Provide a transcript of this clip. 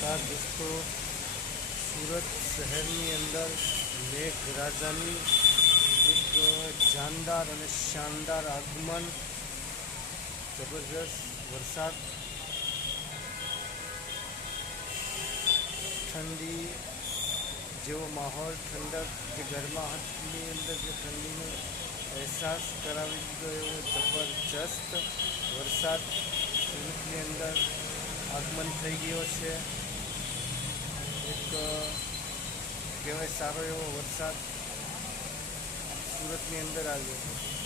નમસ્કાર દોસ્તો, સુરત શહેરની અંદર મેઘરાજાની એક જાનદાર અને શાનદાર આગમન, જબરજસ્ત વરસાદ, ઠંડી જેવો માહોલ, ઠંડક જે ગરમાહટની અંદર જે ઠંડીનો અહેસાસ કરાવી દીધો એવો જબરજસ્ત વરસાદ સુરતની અંદર આગમન થઈ ગયો છે. એક કહેવાય સારો એવો વરસાદ સુરતની અંદર આવ્યો.